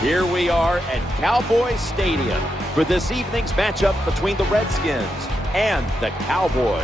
Here we are at Cowboy Stadium for this evening's matchup between the Redskins and the Cowboys.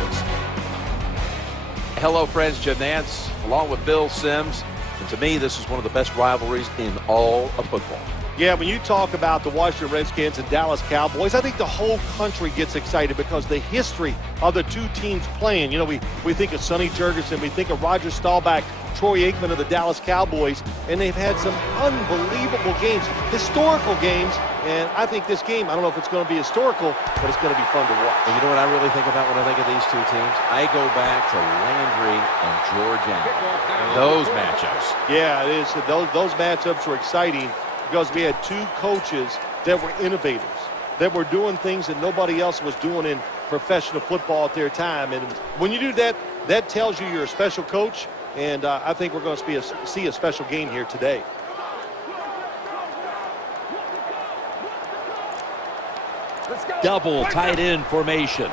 Hello, friends. Jim Nance along with Bill Sims. And to me, this is one of the best rivalries in all of football. Yeah, when you talk about the Washington Redskins and Dallas Cowboys, I think the whole country gets excited because the history of the two teams playing. You know, we think of Sonny Jurgensen, we think of Roger Staubach, Troy Aikman of the Dallas Cowboys, and they've had some unbelievable games, historical games, and I think this game, I don't know if it's going to be historical, but it's going to be fun to watch. And you know what I really think about when I think of these two teams? I go back to Landry and George Allen. Those matchups. Yeah, it is. Those matchups were exciting because we had two coaches that were innovators, that were doing things that nobody else was doing in professional football at their time. And when you do that, that tells you you're a special coach. And I think we're going to see a special game here today. Double tight end formation.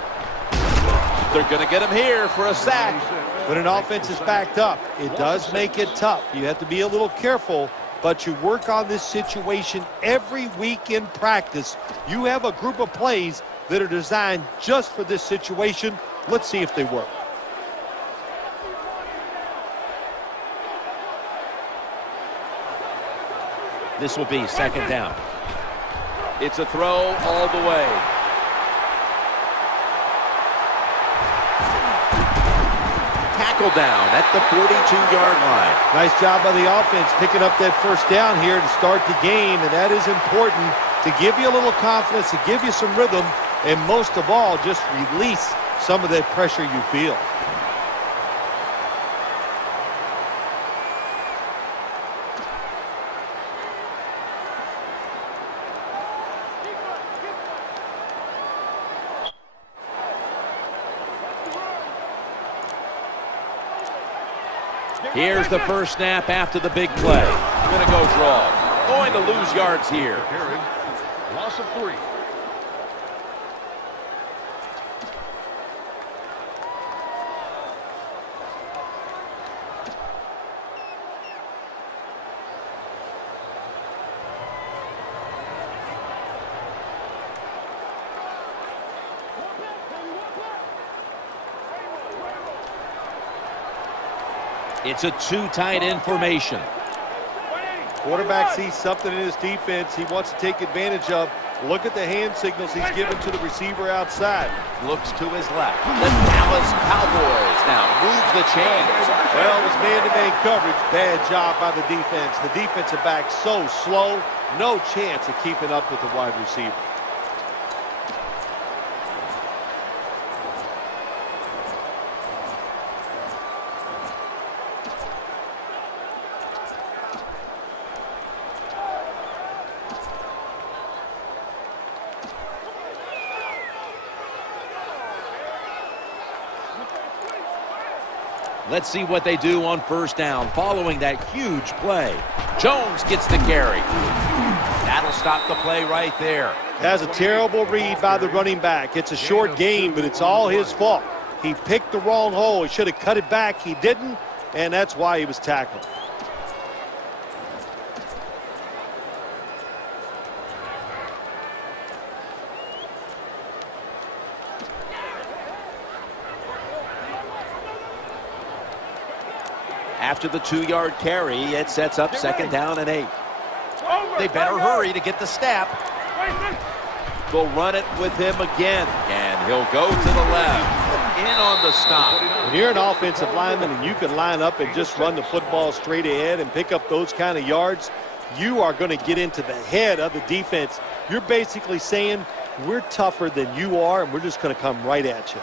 They're going to get him here for a sack. When an offense is backed up, it does make it tough. You have to be a little careful, but you work on this situation every week in practice. You have a group of plays that are designed just for this situation. Let's see if they work. This will be second down. It's a throw all the way. Tackle down at the 42-yard line. Nice job by the offense picking up that first down here to start the game, and that is important to give you a little confidence, to give you some rhythm, and most of all, just release some of that pressure you feel. Here's the first snap after the big play. Going to go draw. Going to lose yards here. Loss of 3. It's a two tight end formation. Quarterback sees something in his defense he wants to take advantage of. Look at the hand signals he's given to the receiver outside. Looks to his left. The Dallas Cowboys now move the chains. Well, it was man-to-man coverage. Bad job by the defense. The defensive back so slow. No chance of keeping up with the wide receiver. Let's see what they do on first down following that huge play. Jones gets the carry. That'll stop the play right there. That's a terrible read by the running back. It's a short gain, but it's all his fault. He picked the wrong hole. He should have cut it back. He didn't, and that's why he was tackled. After the 2-yard carry, it sets up second down and 8. They better hurry to get the snap. They'll run it with him again, and he'll go to the left. In on the stop. When you're an offensive lineman and you can line up and just run the football straight ahead and pick up those kind of yards, you are going to get into the head of the defense. You're basically saying, we're tougher than you are, and we're just going to come right at you.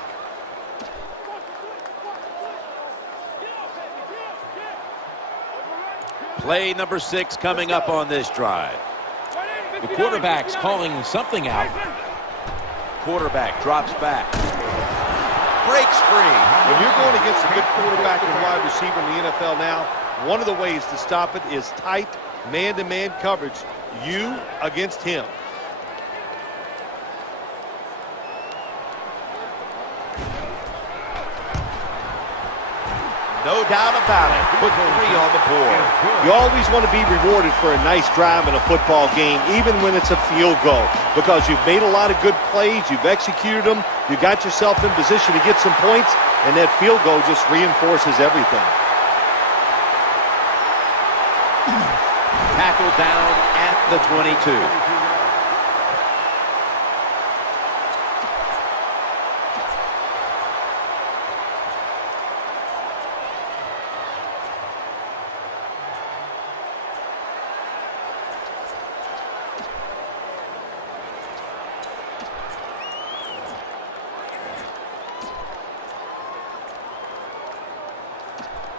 Play number 6 coming up on this drive. The quarterback's calling something out. Quarterback drops back. Breaks free. When you're going against a good quarterback and wide receiver in the NFL now, one of the ways to stop it is tight man-to-man coverage. You against him. No doubt about it. Put 3 on the board. You always want to be rewarded for a nice drive in a football game, even when it's a field goal, because you've made a lot of good plays, you've executed them, you got yourself in position to get some points, and that field goal just reinforces everything. Tackled down at the 22.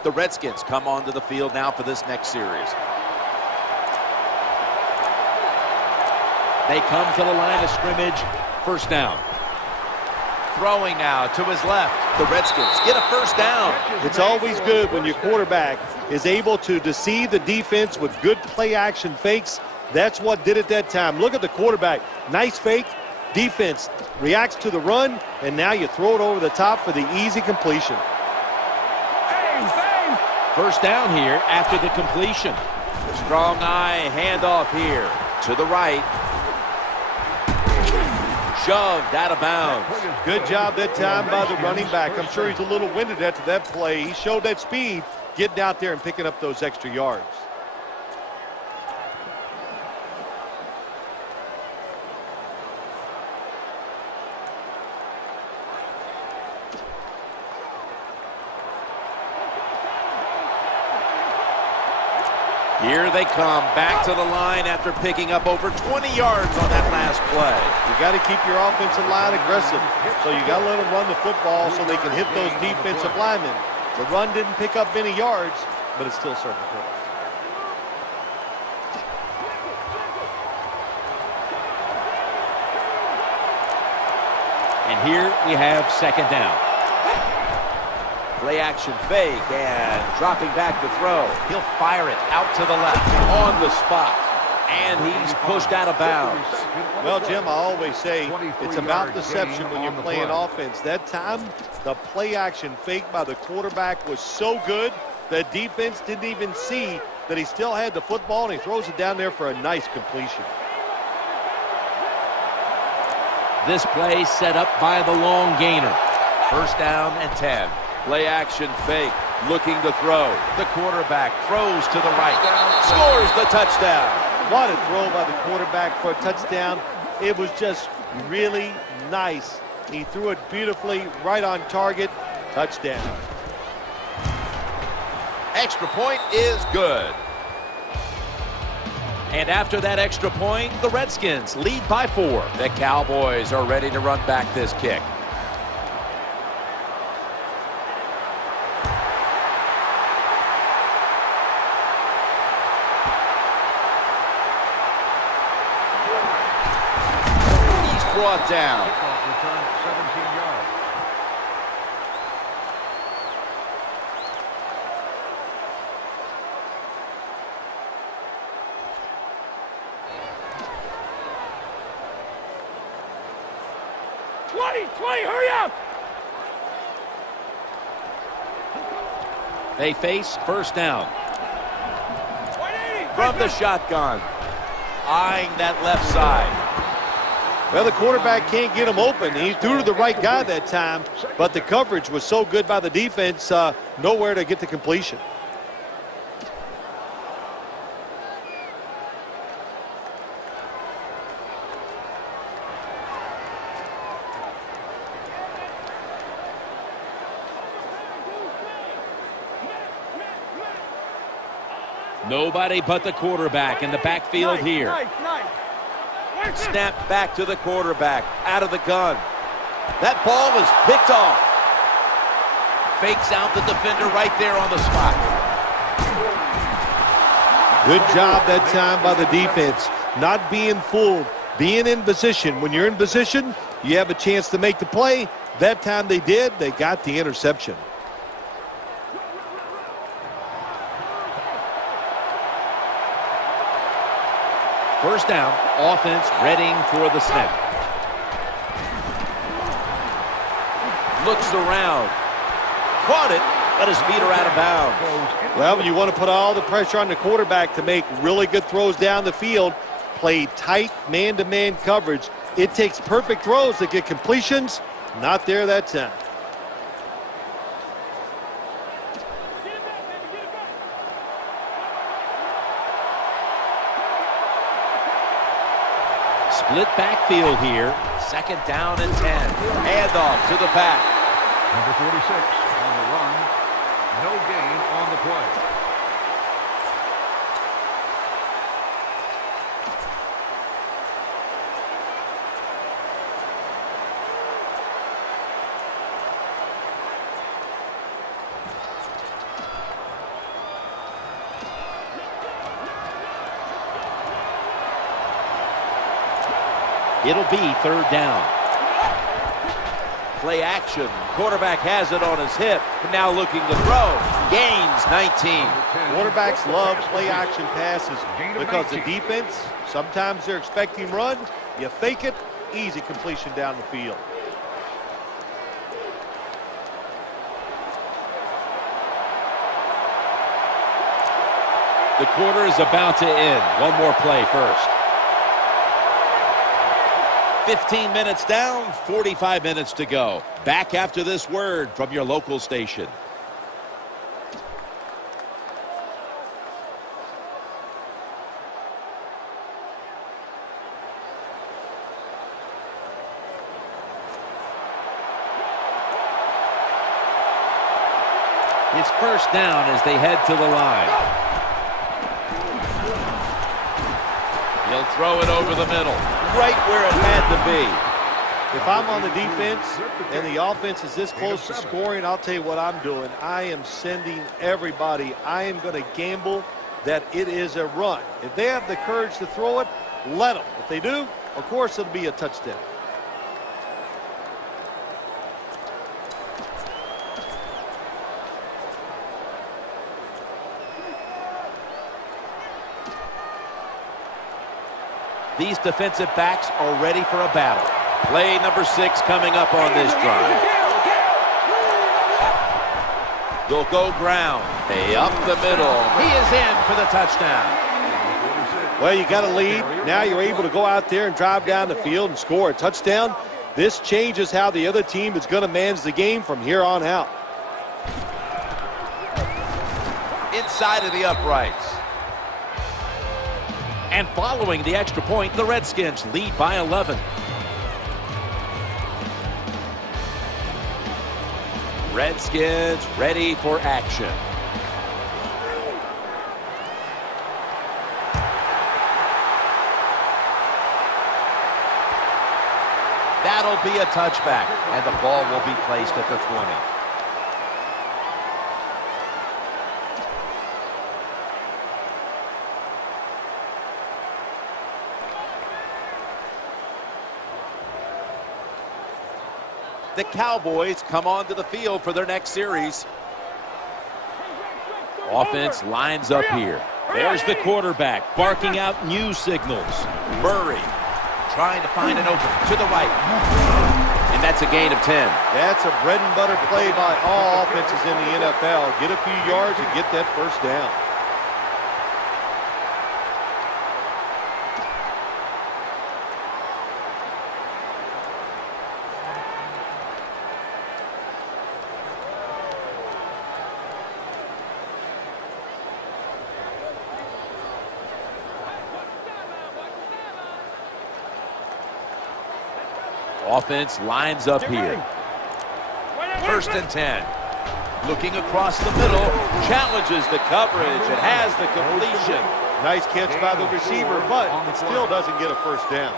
The Redskins come onto the field now for this next series. They come to the line of scrimmage. First down. Throwing now to his left. The Redskins get a first down. It's always good when your quarterback is able to deceive the defense with good play-action fakes. That's what did it that time. Look at the quarterback. Nice fake. Defense reacts to the run, and now you throw it over the top for the easy completion. First down here after the completion. Strong eye handoff here to the right. Shoved out of bounds. Good job that time by the running back. I'm sure he's a little winded after that play. He showed that speed, getting out there and picking up those extra yards. Here they come back to the line after picking up over 20 yards on that last play. You got to keep your offensive line aggressive. So you got to let them run the football so they can hit those defensive linemen. The run didn't pick up many yards, but it still served the purpose. And here we have second down. Play action fake and dropping back to throw. He'll fire it out to the left on the spot. And he's pushed out of bounds. Well, Jim, I always say it's about deception when you're playing offense. That time, the play action fake by the quarterback was so good, the defense didn't even see that he still had the football, and he throws it down there for a nice completion. This play set up by the long gainer. First down and 10. Play action fake, looking to throw. The quarterback throws to the right. Scores the touchdown. What a throw by the quarterback for a touchdown. It was just really nice. He threw it beautifully, right on target. Touchdown. Extra point is good. And after that extra point, the Redskins lead by 4. The Cowboys are ready to run back this kick. Brought down. Return 17 yards. Hurry up! They face first down. From the shotgun. Eyeing that left side. Well, the quarterback can't get him open. He threw to the right guy that time, but the coverage was so good by the defense, nowhere to get the completion. Nobody but the quarterback in the backfield here. Snap back to the quarterback, out of the gun. That ball is picked off. Fakes out the defender right there on the spot. Good job that time by the defense. Not being fooled, being in position. When you're in position, you have a chance to make the play. That time they did. They got the interception. First down, offense readying for the snap. Looks around. Caught it. but his feet are out of bounds. Well, when you want to put all the pressure on the quarterback to make really good throws down the field, play tight man-to-man coverage, it takes perfect throws to get completions. Not there that time. Split backfield here. Second down and 10. Handoff to the back. Number 46 on the run. No gain on the play. It'll be third down. Play action. Quarterback has it on his hip. Now looking to throw. Gains 19. Quarterbacks love play action passes because the defense, sometimes they're expecting run. You fake it, easy completion down the field. The quarter is about to end. One more play first. 15 minutes down, 45 minutes to go. Back after this word from your local station. It's first down as they head to the line. He'll throw it over the middle, right where it had to be. If I'm on the defense and the offense is this close to scoring, I'll tell you what I'm doing. I am sending everybody. I am going to gamble that it is a run. If they have the courage to throw it, let them. If they do, of course it'll be a touchdown. These defensive backs are ready for a battle. Play number 6 coming up on this drive. They'll go ground. Hey, up the middle. He is in for the touchdown. Well, you got a lead. Now you're able to go out there and drive down the field and score a touchdown. This changes how the other team is going to manage the game from here on out. Inside of the uprights. And following the extra point, the Redskins lead by 11. Redskins ready for action. That'll be a touchback, and the ball will be placed at the 20. The Cowboys come onto the field for their next series. Offense lines up here. There's the quarterback barking out new signals. Murray trying to find an opening to the right. And that's a gain of 10. That's a bread and butter play by all offenses in the NFL. Get a few yards and get that first down. Offense lines up here. First and 10. Looking across the middle. Challenges the coverage. It has the completion. Nice catch by the receiver, but it still doesn't get a first down.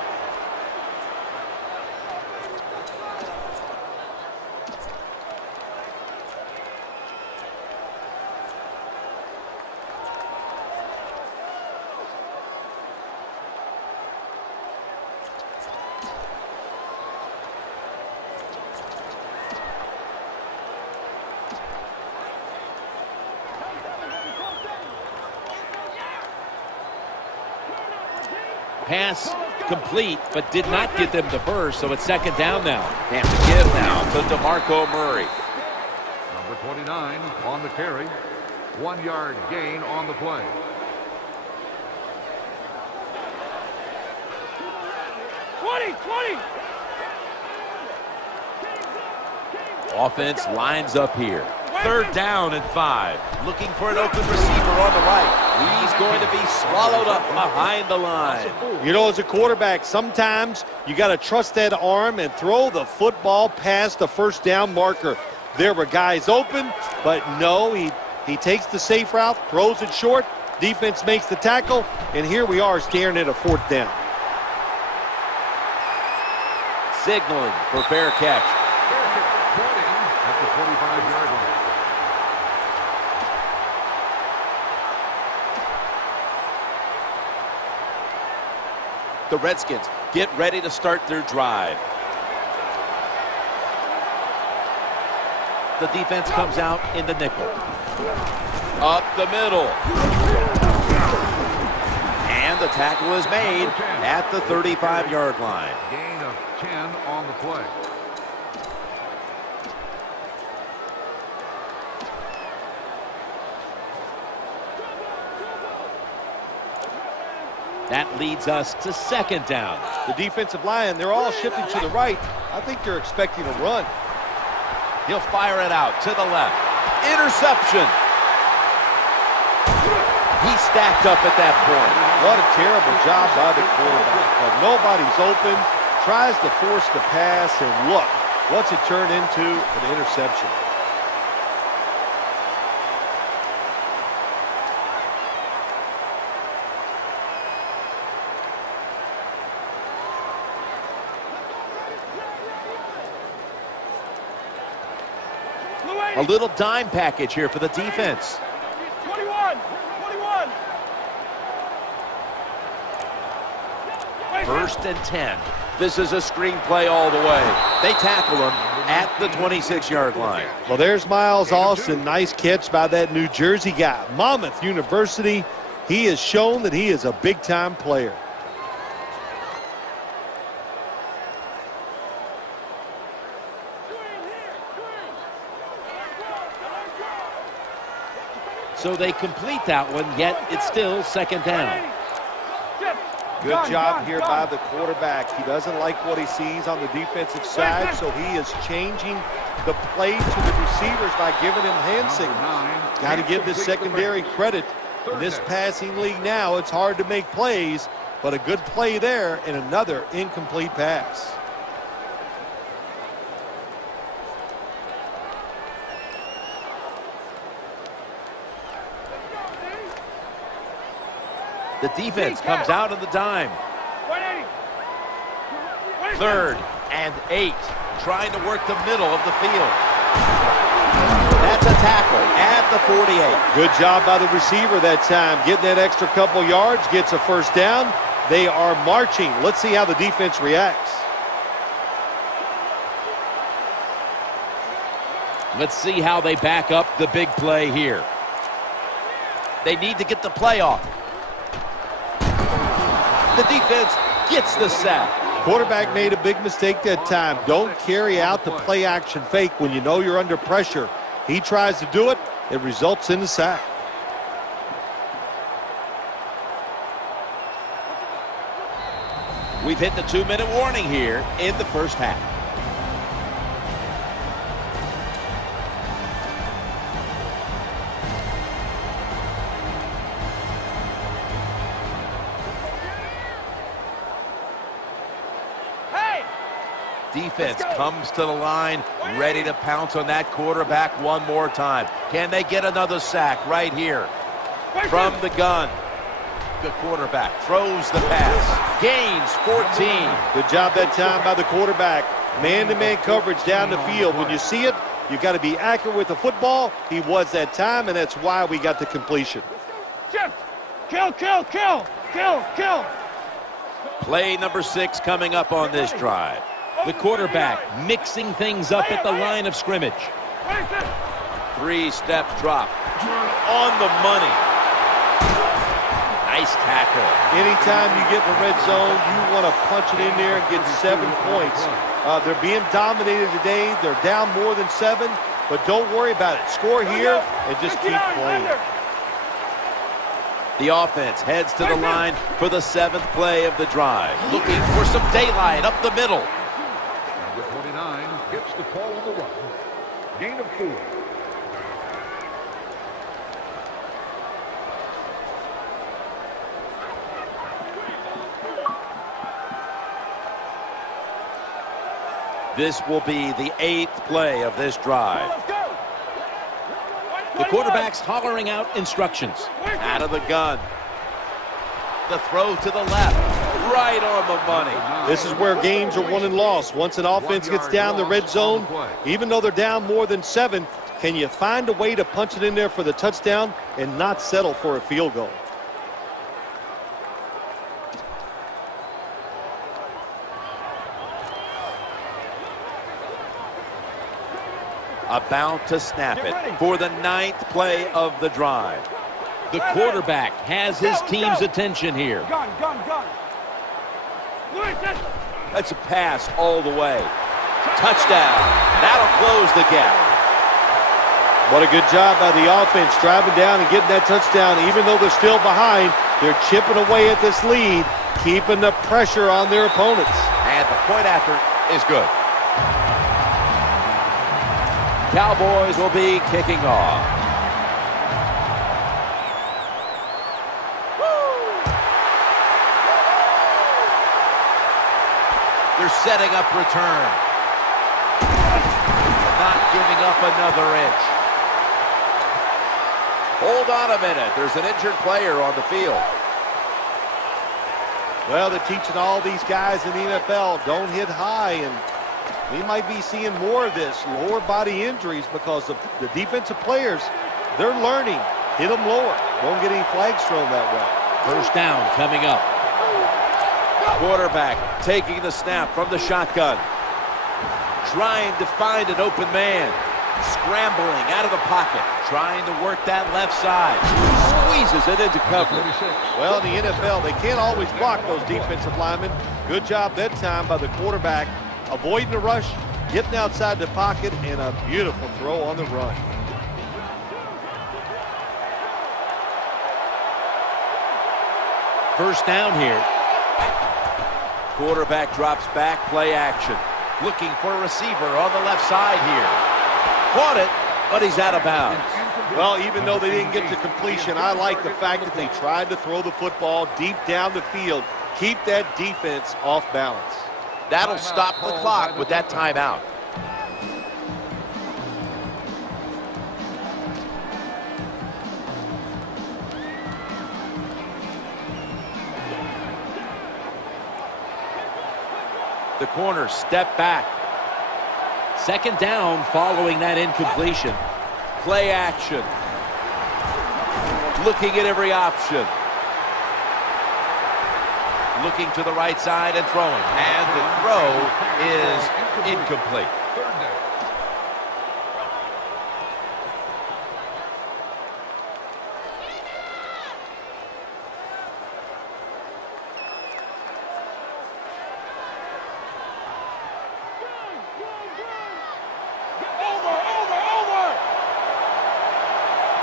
Pass complete, but did not get them to first, so it's second down now. And to give now to DeMarco Murray. Number 29 on the carry. 1 yard gain on the play. Offense lines up here. 3rd down and 5. Looking for an open receiver on the right. He's going to be swallowed up behind the line. You know, as a quarterback, sometimes you got to trust that arm and throw the football past the 1st down marker. There were guys open, but no, he takes the safe route, throws it short. Defense makes the tackle, and here we are staring at a 4th down. Signaling for fair catch. At the 45-yard line. The Redskins get ready to start their drive. The defense comes out in the nickel. Up the middle. And the tackle is made at the 35-yard line. Gain of 10 on the play. That leads us to 2nd down. The defensive line, they're all shifting to the right. I think they're expecting a run. He'll fire it out to the left. Interception. He stacked up at that point. What a terrible job by the quarterback. Nobody's open, tries to force the pass, and look, what's it turned into? An interception. A little dime package here for the defense. 21. 1st and 10. This is a screen play all the way. They tackle him at the 26-yard line. Well, there's Miles Austin. Nice catch by that New Jersey guy. Monmouth University, he has shown that he is a big-time player. So they complete that one, yet it's still 2nd down. Good job here by the quarterback. He doesn't like what he sees on the defensive side, so he is changing the play to the receivers by giving him hand signals. Got to give this secondary credit. In this passing league now, it's hard to make plays, but a good play there and another incomplete pass. The defense comes out on the dime. 3rd and 8. Trying to work the middle of the field. That's a tackle at the 48. Good job by the receiver that time. Getting that extra couple yards, gets a 1st down. They are marching. Let's see how the defense reacts. Let's see how they back up the big play here. They need to get the play off. The defense gets the sack. Quarterback made a big mistake that time. Don't carry out the play action fake when you know you're under pressure. He tries to do it. It results in the sack. We've hit the 2-minute warning here in the 1st half. Defense comes to the line, ready to pounce on that quarterback one more time. Can they get another sack right here? From the gun. The quarterback throws the pass. Gains 14. Good job that time by the quarterback. Man-to-man coverage down the field. When you see it, you've got to be accurate with the football. He was that time, and that's why we got the completion. Shift. Kill. Play number 6 coming up on this drive. The quarterback mixing things up at the line of scrimmage. 3-step drop. On the money. Nice tackle. Anytime you get in the red zone, you want to punch it in there and get 7 points. They're being dominated today. They're down more than 7. but don't worry about it. Score here and just keep playing. The offense heads to the line for the 7th play of the drive. Looking for some daylight up the middle. Number 29 gets the ball on the run. Gain of 4. This will be the 8th play of this drive. The quarterback's hollering out instructions. Out of the gun. The throw to the left. Right on the money. This is where games are won and lost. Once an offense gets down the red zone, even though they're down more than 7, can you find a way to punch it in there for the touchdown and not settle for a field goal? About to snap it for the 9th play of the drive. The quarterback has his team's attention here. Gun. That's a pass all the way. Touchdown. That'll close the gap. What a good job by the offense driving down and getting that touchdown. Even though they're still behind, they're chipping away at this lead, keeping the pressure on their opponents. And the point after is good. Cowboys will be kicking off. They're setting up return. Not giving up another inch. Hold on a minute. There's an injured player on the field. Well, they're teaching all these guys in the NFL, don't hit high, and we might be seeing more of this, lower body injuries, because of the defensive players, they're learning. Hit them lower. Don't get any flags thrown that way. First down coming up. Quarterback taking the snap from the shotgun. Trying to find an open man. Scrambling out of the pocket. Trying to work that left side. Squeezes it into coverage. Well, in the NFL, they can't always block those defensive linemen. Good job that time by the quarterback. Avoiding the rush, getting outside the pocket, and a beautiful throw on the run. First down here. Quarterback drops back, play action. Looking for a receiver on the left side here. Caught it, but he's out of bounds. Well, even though they didn't get to completion, I like the fact that they tried to throw the football deep down the field. Keep that defense off balance. That'll stop the clock with that timeout. The corner step back. Second down following that incompletion. Play action. Looking at every option. Looking to the right side and throwing. And the throw is incomplete.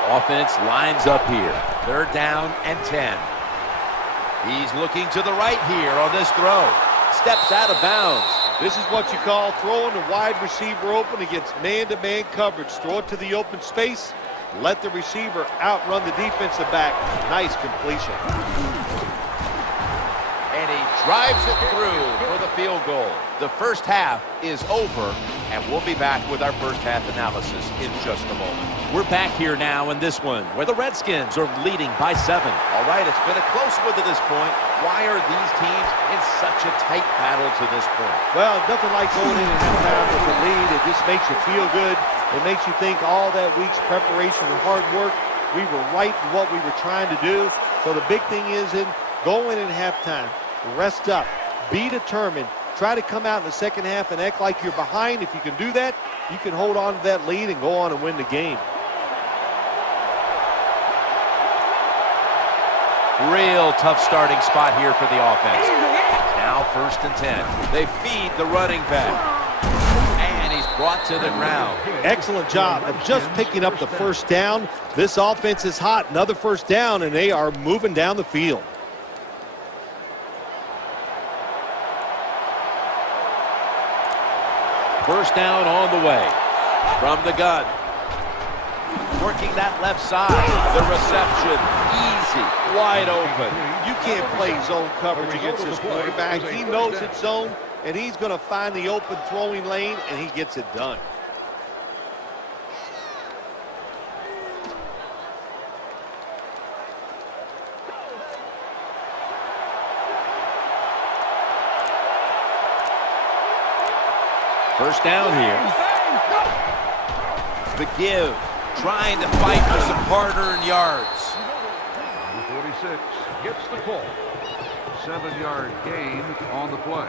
Offense lines up here. Third down and 10. He's looking to the right here on this throw. Steps out of bounds. This is what you call throwing the wide receiver open against man-to-man coverage. Throw it to the open space. Let the receiver outrun the defensive back. Nice completion. And he drives it through for the field goal. The first half is over, and we'll be back with our first half analysis in just a moment. We're back here now in this one, where the Redskins are leading by 7. All right, it's been a close one to this point. Why are these teams in such a tight battle to this point? Well, nothing like going in and halftime with the lead. It just makes you feel good. It makes you think all that week's preparation and hard work, we were right in what we were trying to do. So the big thing is go in at halftime, rest up, be determined, try to come out in the second half and act like you're behind. If you can do that, you can hold on to that lead and go on and win the game. Real tough starting spot here for the offense. Now 1st and 10. They feed the running back. And he's brought to the ground. Excellent job of just picking up the first down. This offense is hot. Another first down, and they are moving down the field. First down on the way from the gun. Working that left side. The reception, easy, wide open. You can't play zone coverage against this quarterback. He knows it's zone, and he's going to find the open throwing lane, and he gets it done. First down here. The give, trying to fight for some hard-earned yards. Number 46 gets the call. 7-yard gain on the play.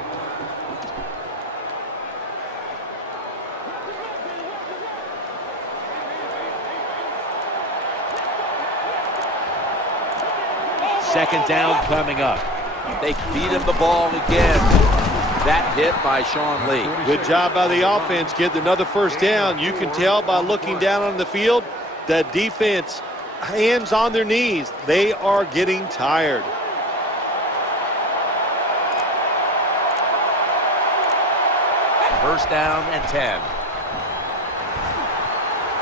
Second down coming up. They feed him the ball again. That hit by Sean Lee. Good job by the offense. Get another first down. You can tell by looking down on the field that defense, hands on their knees. They are getting tired. First down and 10.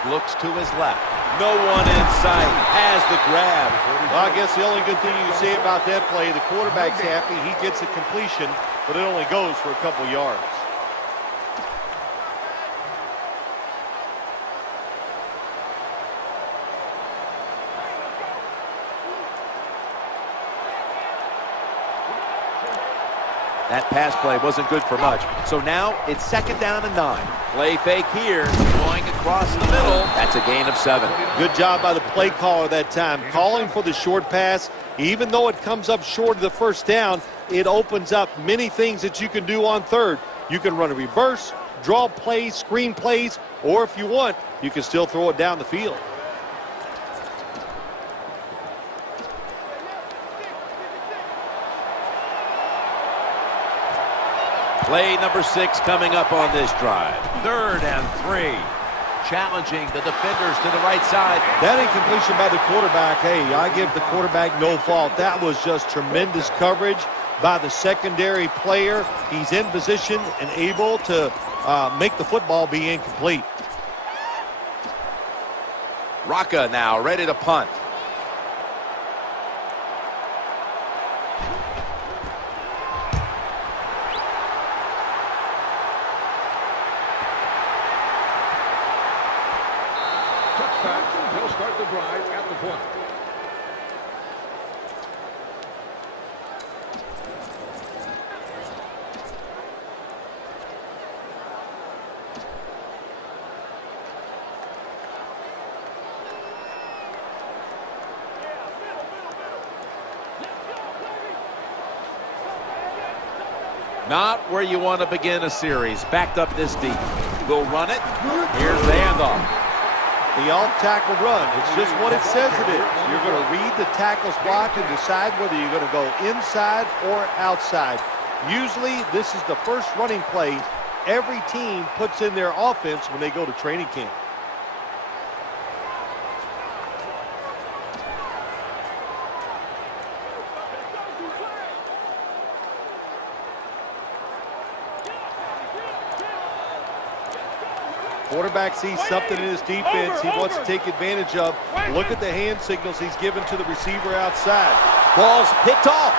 Looks to his left. No one in sight. Has the grab. Well, I guess the only good thing you can say about that play, the quarterback's happy. He gets a completion, but it only goes for a couple yards. That pass play wasn't good for much. So now it's second down and 9. Play fake here. Going across the middle. That's a gain of 7. Good job by the play caller that time. Calling for the short pass. Even though it comes up short of the first down, it opens up many things that you can do on third. You can run a reverse, draw plays, screen plays, or if you want, you can still throw it down the field. Play number 6 coming up on this drive. 3rd and 3. Challenging the defenders to the right side. That incompletion by the quarterback, hey, I give the quarterback no fault. That was just tremendous coverage by the secondary player. He's in position and able to make the football be incomplete. Rocca now ready to punt. They'll start the drive at the 20. Not where you want to begin a series. Backed up this deep. We'll run it. Here's the handoff. The off-tackle run, it's just what it says it is. You're going to read the tackle's block and decide whether you're going to go inside or outside. Usually, this is the first running play every team puts in their offense when they go to training camp. Quarterback sees something in his defense he wants to take advantage of. Look at the hand signals he's given to the receiver outside. Ball's picked off.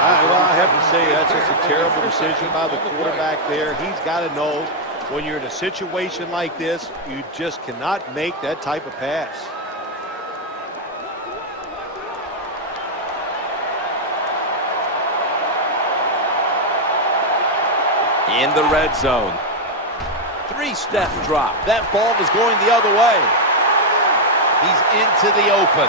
Well, I have to say that's just a terrible decision by the quarterback there. He's got to know when you're in a situation like this, you just cannot make that type of pass. In the red zone. 3-step drop. That ball was going the other way. He's into the open.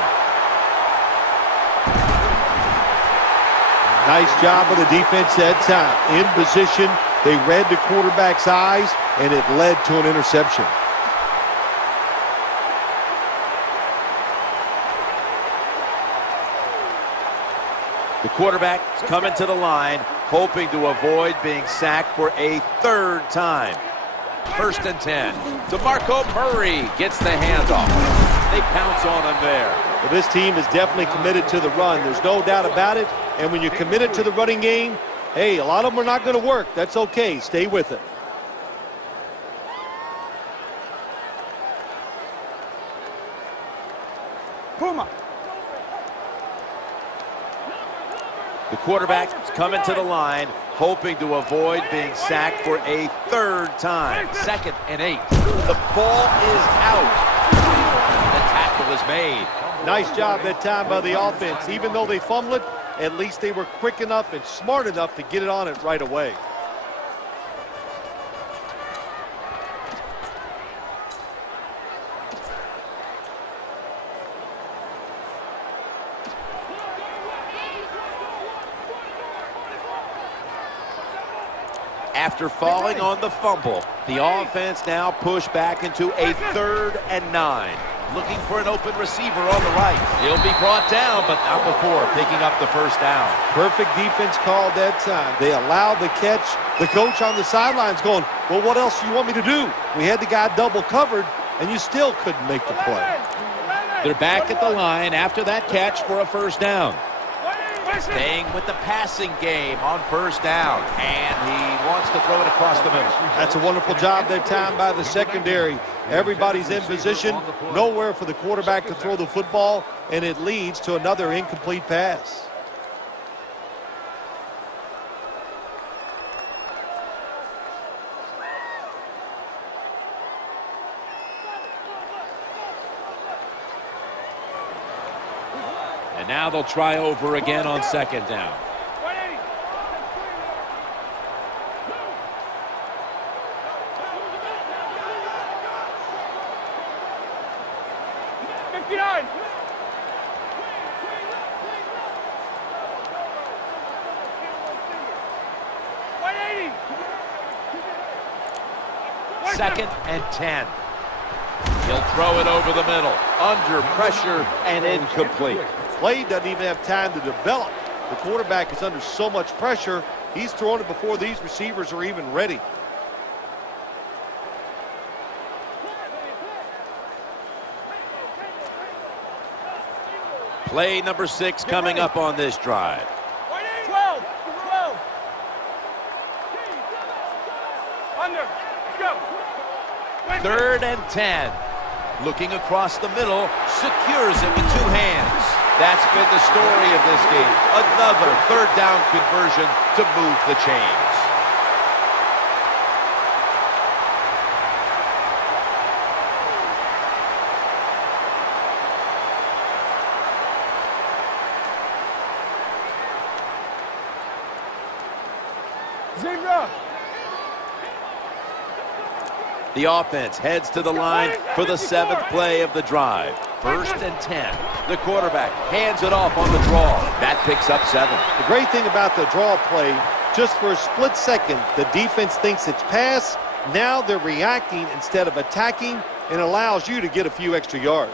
Nice job of the defense that time. In position, they read the quarterback's eyes, and it led to an interception. The quarterback's coming to the line, hoping to avoid being sacked for a 3rd time. First and 10. DeMarco Murray gets the handoff. They pounce on him there. Well, this team is definitely committed to the run. There's no doubt about it. And when you're committed to the running game, hey, a lot of them are not going to work. That's okay. Stay with it. Puma. The quarterback's coming to the line, hoping to avoid being sacked for a third time. 2nd and 8. The ball is out. The tackle is made. Nice job that time by the offense. Even though they fumbled it, at least they were quick enough and smart enough to get it on it right away. After falling on the fumble, the offense now pushed back into a 3rd and 9. Looking for an open receiver on the right. He'll be brought down, but not before picking up the first down. Perfect defense call that time. They allowed the catch. The coach on the sidelines going, well, what else do you want me to do? We had the guy double covered, and you still couldn't make the play. They're back at the line after that catch for a first down. Staying with the passing game on first down, and he wants to throw it across the middle. That's a wonderful job that time by the secondary. Everybody's in position, nowhere for the quarterback to throw the football, and it leads to another incomplete pass. And now they'll try over again on 2nd down. 59. Second and 10. He'll throw it over the middle. Under pressure and incomplete. Play doesn't even have time to develop. The quarterback is under so much pressure, he's throwing it before these receivers are even ready. Play number 6 coming up on this drive. 12. Under. Go. 3rd and 10. Looking across the middle, secures it with 2 hands. That's been the story of this game. Another 3rd down conversion to move the chains. Zebra. The offense heads to the line for the 7th play of the drive. 1st and 10. The quarterback hands it off on the draw. That picks up 7. The great thing about the draw play, just for a split second, the defense thinks it's pass. Now they're reacting instead of attacking, and allows you to get a few extra yards.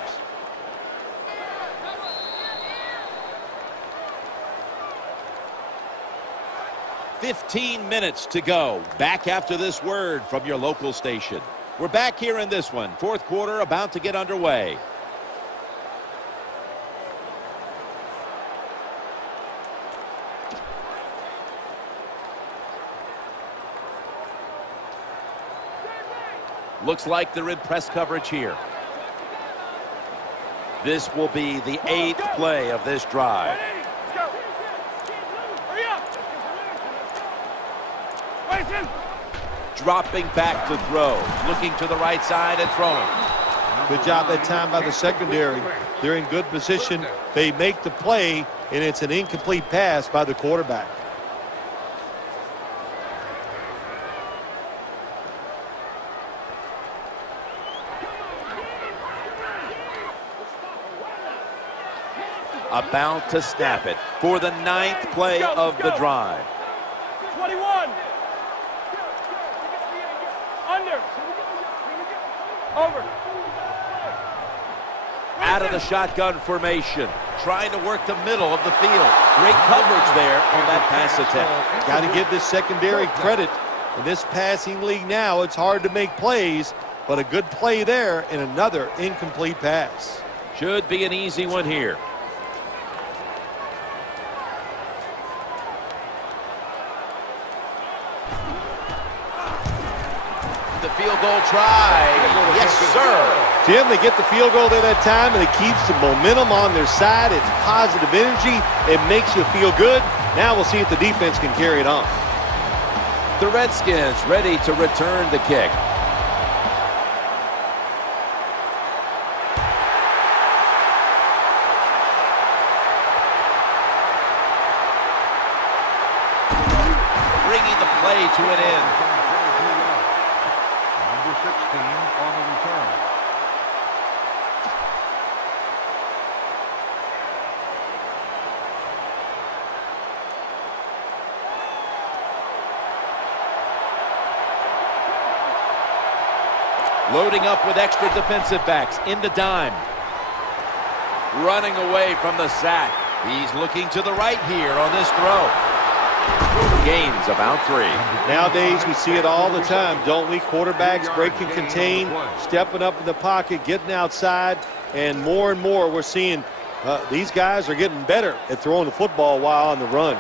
"15 minutes to go." Back after this word from your local station. We're back here in this one. 4th quarter about to get underway. Looks like they're in press coverage here. This will be the 8th play of this drive. Dropping back to throw. Looking to the right side and throwing. Good job that time by the secondary. They're in good position. They make the play, and it's an incomplete pass by the quarterback. About to snap it for the 9th play of the drive. 21. Under. Over. Out of the shotgun formation. Trying to work the middle of the field. Great coverage there on that pass attempt. Got to give this secondary credit. In this passing league now, it's hard to make plays, but a good play there and another incomplete pass. Should be an easy one here. The field goal try. Yes, sir. Jim, they get the field goal there that time, and it keeps the momentum on their side. It's positive energy. It makes you feel good. Now we'll see if the defense can carry it on. The Redskins ready to return the kick. Bringing the play to an end. Number 16 on the return. Loading up with extra defensive backs in the dime. Running away from the sack. He's looking to the right here on this throw. Gains about 3. Nowadays, we see it all the time, don't we? Quarterbacks break and contain, stepping up in the pocket, getting outside, and more we're seeing these guys are getting better at throwing the football while on the run.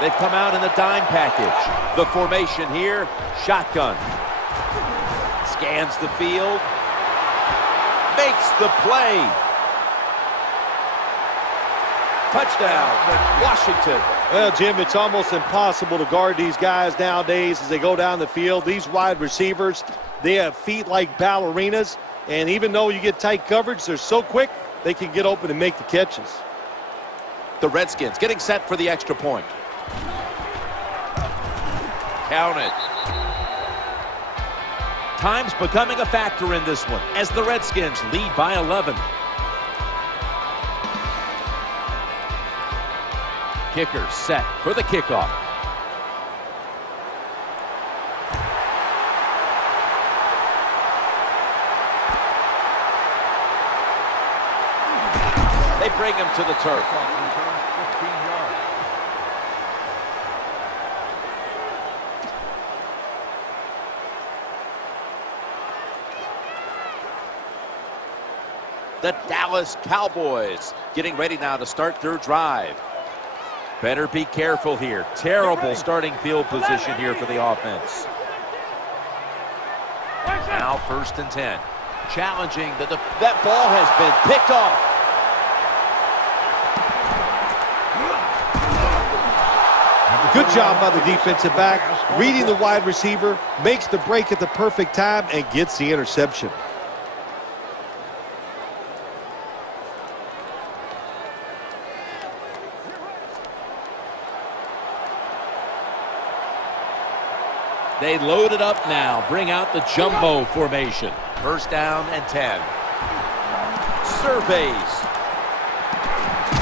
They come out in the dime package. The formation here, shotgun. Scans the field. Makes the play. Touchdown, Washington. Well, Jim, it's almost impossible to guard these guys nowadays as they go down the field. These wide receivers, they have feet like ballerinas, and even though you get tight coverage, they're so quick, they can get open and make the catches. The Redskins getting set for the extra point. Count it. Time's becoming a factor in this one as the Redskins lead by 11. Kicker set for the kickoff. They bring him to the turf. Return 15 yards. The Dallas Cowboys getting ready now to start their drive. Better be careful here. Terrible starting field position here for the offense. Now 1st and 10. Challenging that ball has been picked off. Good job by the defensive back. Reading the wide receiver, makes the break at the perfect time, and gets the interception. They load it up now. Bring out the jumbo formation. 1st down and 10. Surveys.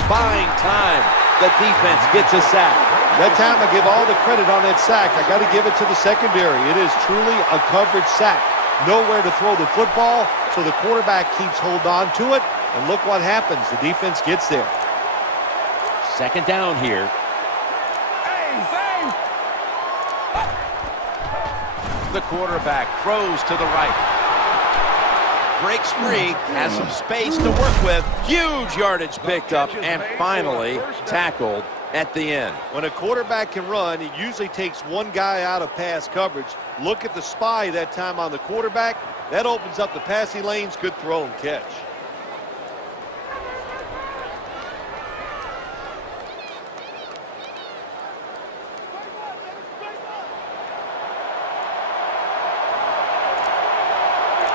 Buying time. The defense gets a sack. That time I give all the credit on that sack. I got to give it to the secondary. It is truly a coverage sack. Nowhere to throw the football, so the quarterback keeps hold on to it. And look what happens. The defense gets there. 2nd down here. The quarterback throws to the right. Breaks free, has some space to work with. Huge yardage picked up and finally tackled at the end. When a quarterback can run, it usually takes one guy out of pass coverage. Look at the spy that time on the quarterback. That opens up the passing lanes. Good throw and catch.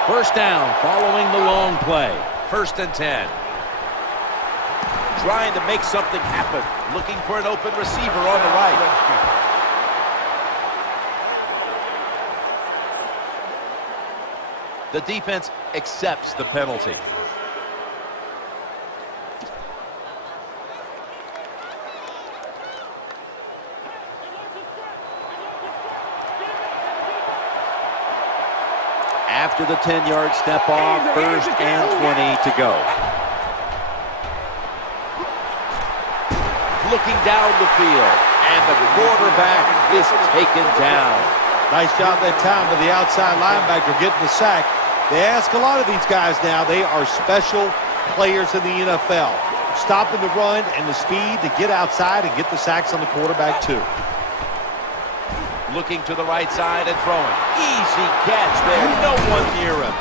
First down following the long play. 1st and 10. Trying to make something happen. Looking for an open receiver on the right. The defense accepts the penalty. After the 10-yard step off, 1st and 20 to go. Looking down the field, And the quarterback is taken down. Nice job that time with the outside linebacker getting the sack. They ask a lot of these guys now. They are special players in the NFL. Stopping the run and the speed to get outside and get the sacks on the quarterback too. Looking to the right side and throwing. Easy catch there. No one near him.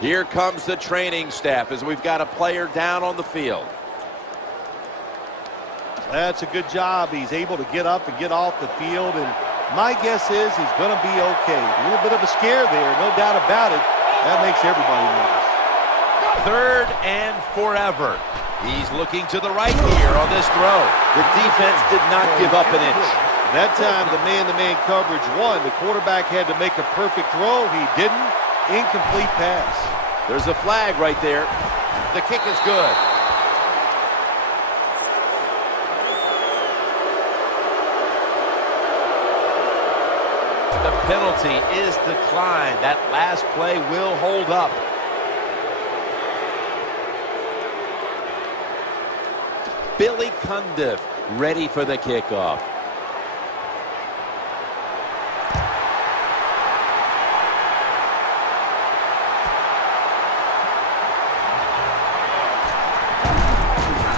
Here comes the training staff as we've got a player down on the field. That's a good job. He's able to get up and get off the field, and my guess is he's going to be okay. A little bit of a scare there, no doubt about it. That makes everybody nervous. 3rd and forever. He's looking to the right here on this throw. The defense did not give up an inch. That time the man-to-man coverage won. The quarterback had to make a perfect throw. He didn't. Incomplete pass. There's a flag right there. The kick is good. The penalty is declined. That last play will hold up. Billy Cundiff ready for the kickoff.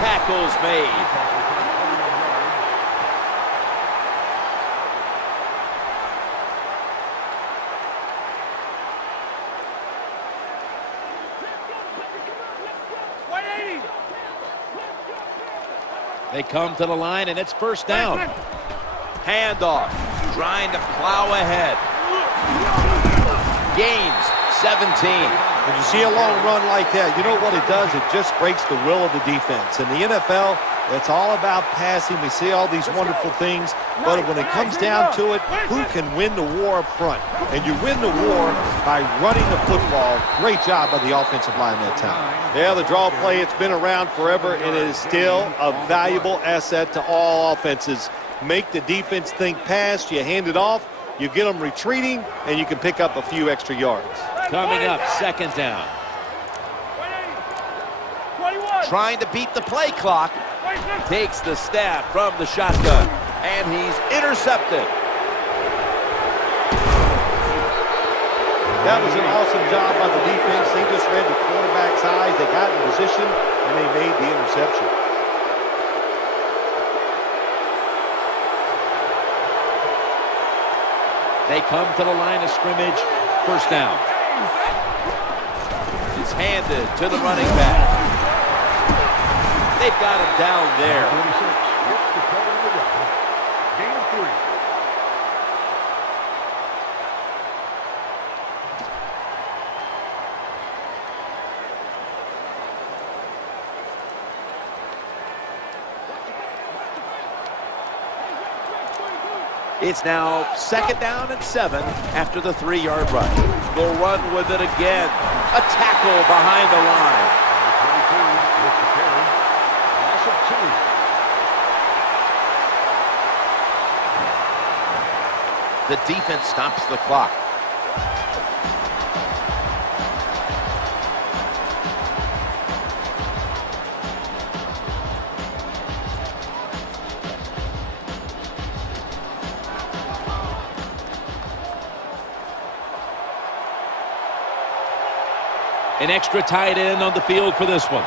Tackles made. They come to the line, and it's first down. Handoff, trying to plow ahead. Gains 17. When you see a long run like that, you know what it does? It just breaks the will of the defense. In the NFL, it's all about passing. We see all these wonderful things, but when it comes down to it, who can win the war up front? And you win the war by running the football. Great job by the offensive line that time. Yeah, the draw play, it's been around forever, and it is still a valuable asset to all offenses. Make the defense think pass, you hand it off, you get them retreating, and you can pick up a few extra yards. Coming up, 2nd down. 21. Trying to beat the play clock. Takes the snap from the shotgun, and he's intercepted. That was an awesome job by the defense. They just read the quarterback's eyes. They got in position, and they made the interception. They come to the line of scrimmage. First down. It's handed to the running back. They've got him down there. 46 gets the call on the run. Gain of 3. It's now 2nd down and 7 after the 3-yard run. They'll run with it again. A tackle behind the line. 22 with the carry. Loss of 2. The defense stops the clock. An extra tight end on the field for this one.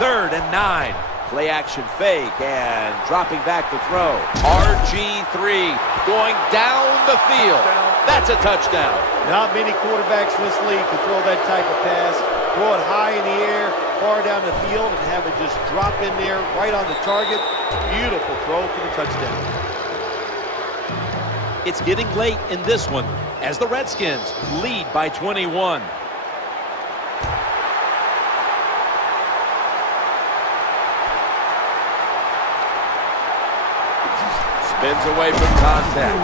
3rd and 9. Play action fake and dropping back to throw. RG3 going down the field. That's a touchdown. Not many quarterbacks in this league can throw that type of pass. Throw it high in the air, far down the field, and have it just drop in there right on the target. Beautiful throw for the touchdown. It's getting late in this one as the Redskins lead by 21. Spins away from contact.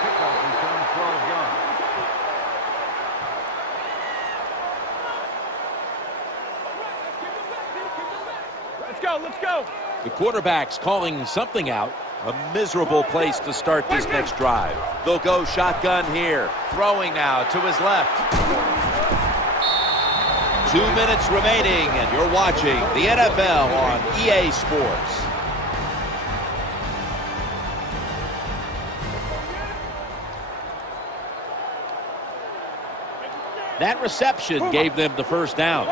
Kickoff return 12 yards. Let's go, let's go. The quarterback's calling something out. A miserable place to start this next drive. They'll go shotgun here. Throwing now to his left. 2 minutes remaining, and you're watching the NFL on EA Sports. That reception gave them the first down.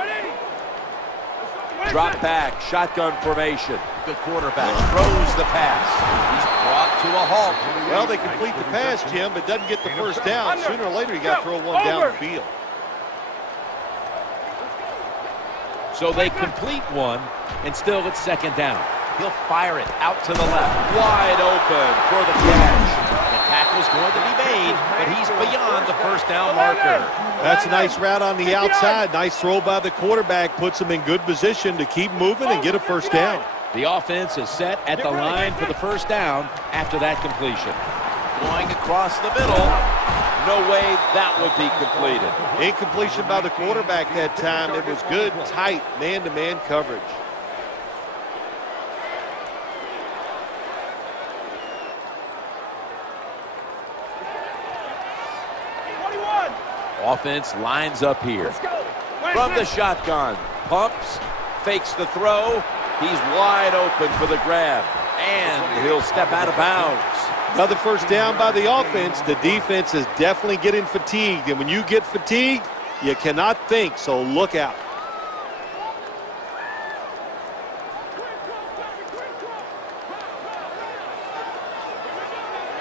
Drop back, shotgun formation. The quarterback throws the pass. He's brought to a halt. Well, they complete the pass, Jim, but doesn't get the first down. Sooner or later, you got to throw one down the field. So they complete one, and still it's second down. He'll fire it out to the left. Wide open for the catch. The tackle's going to be made, but he's beyond the first down marker. That's a nice route on the outside. Nice throw by the quarterback. Puts him in good position to keep moving and get a first down. The offense is set at the line for the first down after that completion. Going across the middle. No way that would be completed. Incompletion by the quarterback that time. It was good, tight, man-to-man coverage. Offense lines up here. From the shotgun. Pumps. Fakes the throw. He's wide open for the grab. And he'll step out of bounds. Another first down by the offense. The defense is definitely getting fatigued. And when you get fatigued, you cannot think. So look out.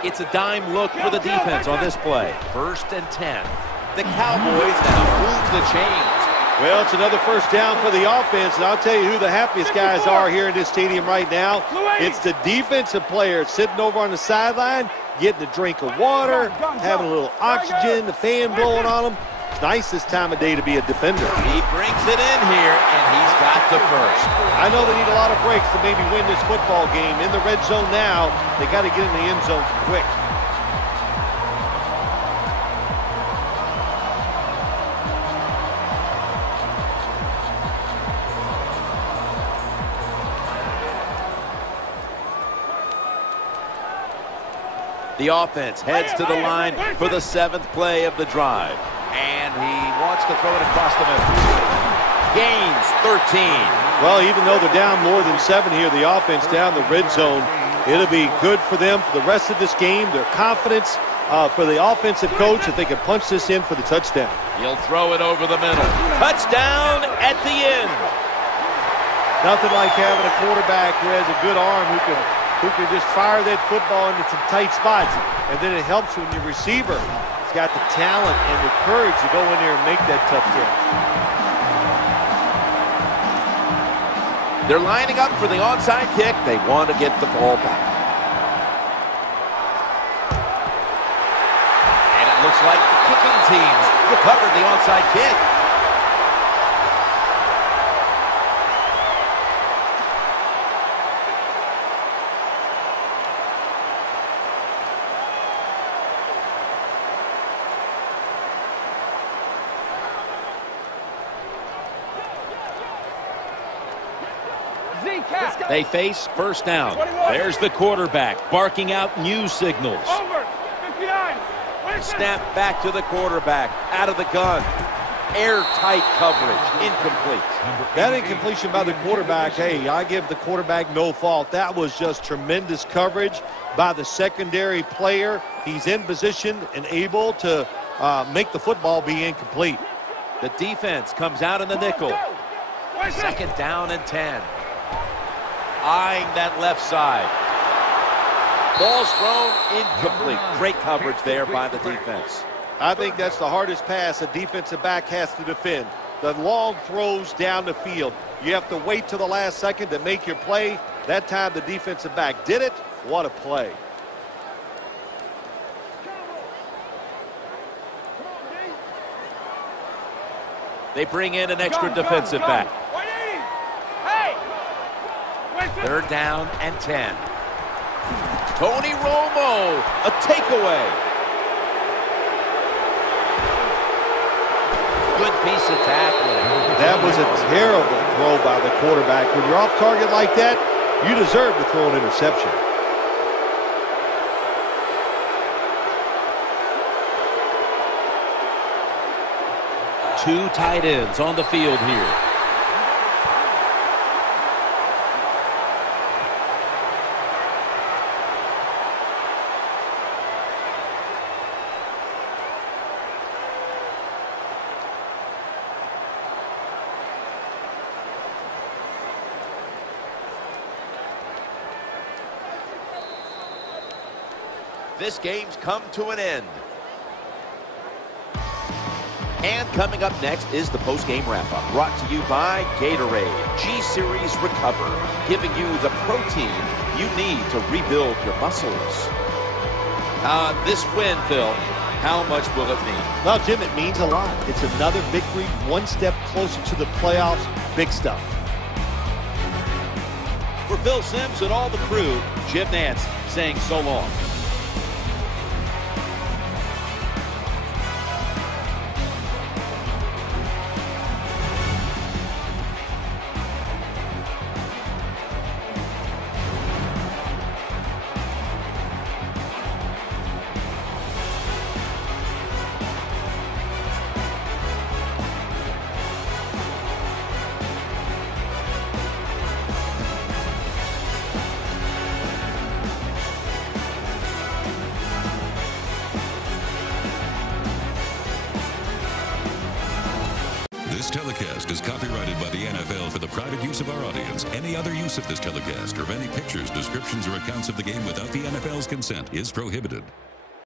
It's a dime look for the defense on this play. 1st and 10. The Cowboys now move the chains. Well, it's another first down for the offense, and I'll tell you who the happiest guys are here in this stadium right now. It's the defensive players sitting over on the sideline, getting a drink of water, having a little oxygen, the fan blowing on them. It's nice this time of day to be a defender. He brings it in here, and he's got the first. I know they need a lot of breaks to maybe win this football game. In the red zone now, they got to get in the end zone quick. The offense heads to the line for the 7th play of the drive. And he wants to throw it across the middle. Gains 13. Well, even though they're down more than 7 here, the offense down the red zone, it'll be good for them for the rest of this game. Their confidence for the offensive coach that they can punch this in for the touchdown. He'll throw it over the middle. Touchdown at the end. Nothing like having a quarterback who has a good arm who can just fire that football into some tight spots. And then it helps when your receiver has got the talent and the courage to go in there and make that tough catch. They're lining up for the onside kick. They want to get the ball back. And it looks like the kicking teams recovered the onside kick. They face first down. There's the quarterback barking out new signals. Over. 59. Snap back to the quarterback. Out of the gun. Airtight coverage. Incomplete. That incompletion by the quarterback, hey, I give the quarterback no fault. That was just tremendous coverage by the secondary player. He's in position and able to make the football be incomplete. The defense comes out in the nickel. 2nd down and 10. Eyeing that left side. Ball's thrown incomplete. Great coverage there by the defense. I think that's the hardest pass a defensive back has to defend. The long throws down the field. You have to wait till the last second to make your play. That time the defensive back did it. What a play. They bring in an extra defensive back. 3rd down and 10. Tony Romo, a takeaway. Good piece of tackling. That was a terrible throw by the quarterback. When you're off target like that, you deserve to throw an interception. Two tight ends on the field here. This game's come to an end. And coming up next is the post-game wrap-up, brought to you by Gatorade G-Series Recover, giving you the protein you need to rebuild your muscles. This win, Phil, how much will it mean? Well, Jim, it means a lot. It's another victory, one step closer to the playoffs. Big stuff. For Phil Simms and all the crew, Jim Nantz saying so long. This telecast is copyrighted by the NFL for the private use of our audience. Any other use of this telecast or of any pictures, descriptions, or accounts of the game without the NFL's consent is prohibited.